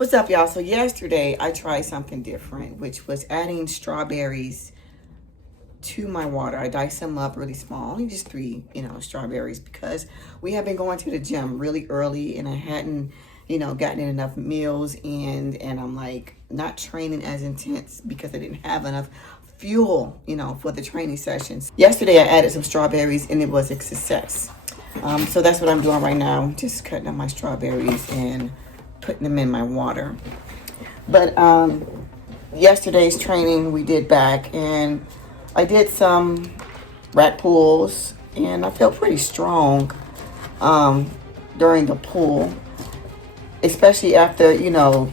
What's up, y'all? So yesterday I tried something different, which was adding strawberries to my water. I diced them up really small, only just three, strawberries, because we have been going to the gym really early and I hadn't, gotten enough meals and I'm like not training as intense because I didn't have enough fuel, for the training sessions. Yesterday I added some strawberries and it was a success. So that's what I'm doing right now, just cutting up my strawberries and putting them in my water. But yesterday's training we did back, and I did some rack pulls, and I felt pretty strong during the pull, especially after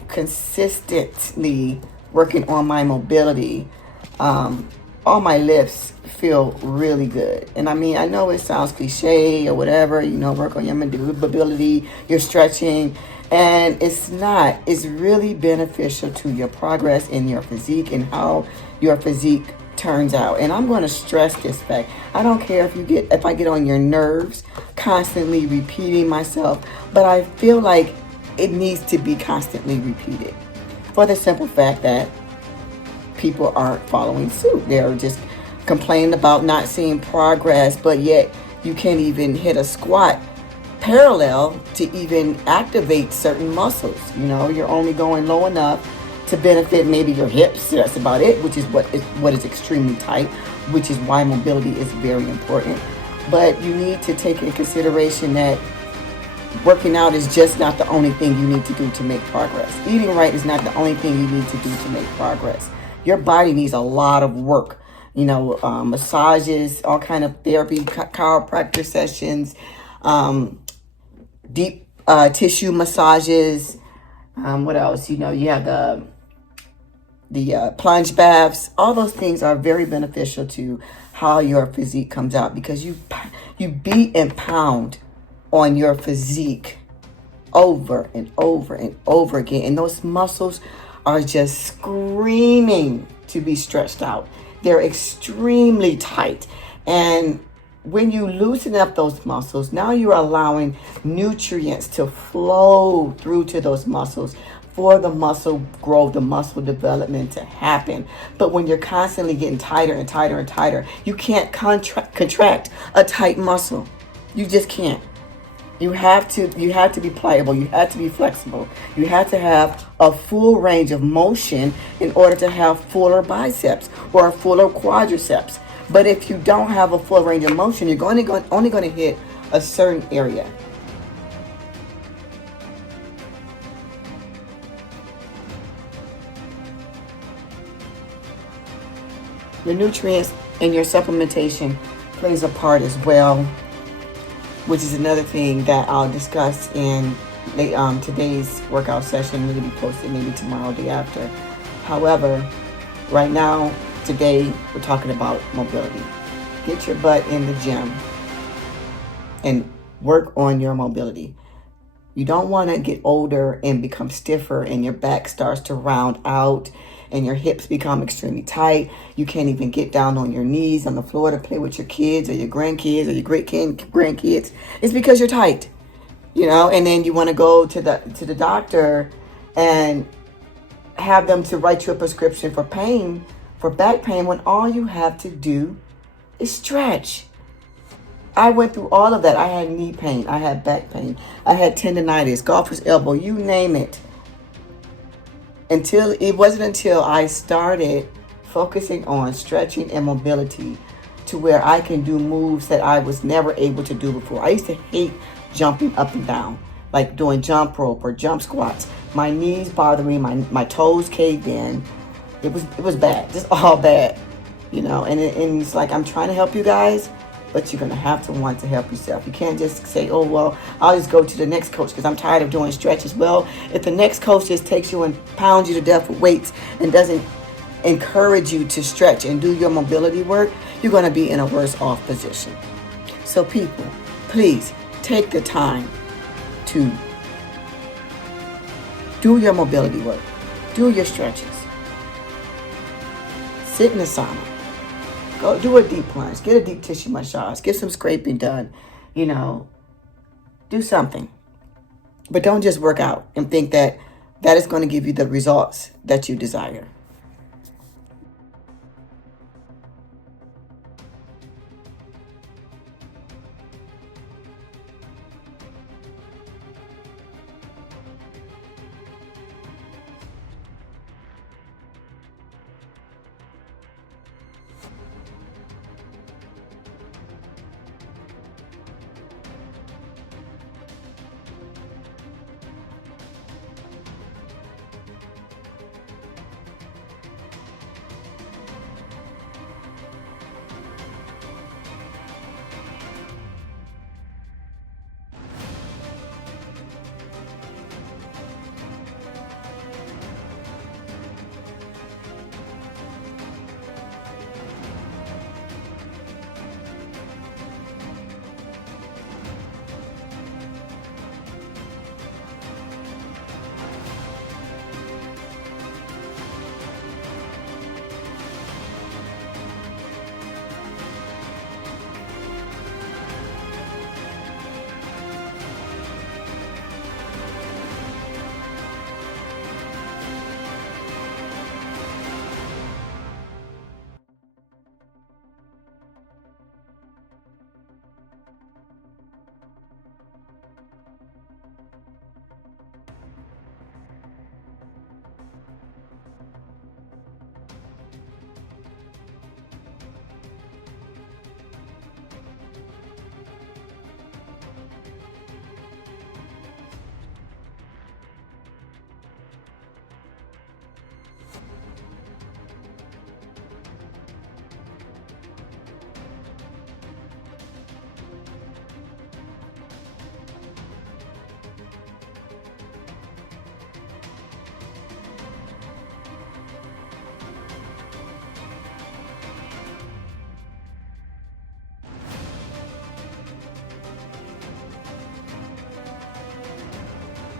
consistently working on my mobility. All my lifts feel really good. And I mean, I know it sounds cliche or whatever, work on your mobility, your stretching, and it's not. It's really beneficial to your progress in your physique and how your physique turns out. And I'm going to stress this fact. I don't care if I get on your nerves constantly repeating myself, but I feel like it needs to be constantly repeated for the simple fact that people aren't following suit. They're just complaining about not seeing progress, but yet you can't even hit a squat parallel to even activate certain muscles. You're only going low enough to benefit maybe your hips. That's about it, which is what is extremely tight, which is why mobility is very important. But you need to take into consideration that working out is just not the only thing you need to do to make progress. Eating right is not the only thing you need to do to make progress. Your body needs a lot of work, massages, all kind of therapy, chiropractor sessions, deep tissue massages. What else? You have the plunge baths. All those things are very beneficial to how your physique comes out, because you beat and pound on your physique over and over and over again, and those muscles are just screaming to be stretched out. They're extremely tight. And when you loosen up those muscles, now you're allowing nutrients to flow through to those muscles for the muscle growth, the muscle development to happen. But when you're constantly getting tighter and tighter and tighter, you can't contract a tight muscle. You just can't. You have to be pliable. You have to be flexible. You have to have a full range of motion in order to have fuller biceps or fuller quadriceps. But if you don't have a full range of motion, you're only going to hit a certain area. Your nutrients and your supplementation plays a part as well, which is another thing that I'll discuss in today's workout session. It'll be posted maybe tomorrow, day after. However, right now, today, we're talking about mobility. Get your butt in the gym and work on your mobility. You don't want to get older and become stiffer and your back starts to round out and your hips become extremely tight. You can't even get down on your knees on the floor to play with your kids or your grandkids or your great-grandkids. It's because you're tight, and then you want to go to the doctor and have them to write you a prescription for back pain, when all you have to do is stretch. I went through all of that. I had knee pain. I had back pain. I had tendonitis, golfer's elbow, you name it. It wasn't until I started focusing on stretching and mobility to where I can do moves that I was never able to do before. I used to hate jumping up and down, like doing jump rope or jump squats. My knees bothered me. My toes caved in. It was bad, just all bad, and it's like, I'm trying to help you guys, but you're going to have to want to help yourself. You can't just say, oh, well, I'll just go to the next coach because I'm tired of doing stretches. Well, if the next coach just takes you and pounds you to death with weights and doesn't encourage you to stretch and do your mobility work, you're going to be in a worse off position. So people, please take the time to do your mobility work. Do your stretches. Sit in the sauna. Go do a deep plunge. Get a deep tissue massage. Get some scraping done. Do something. But don't just work out and think that that is going to give you the results that you desire.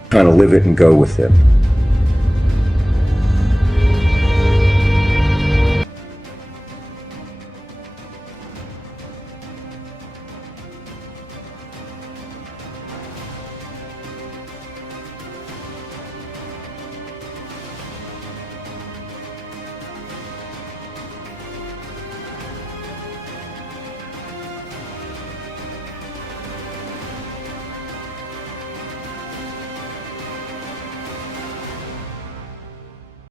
Kind of live it and go with it.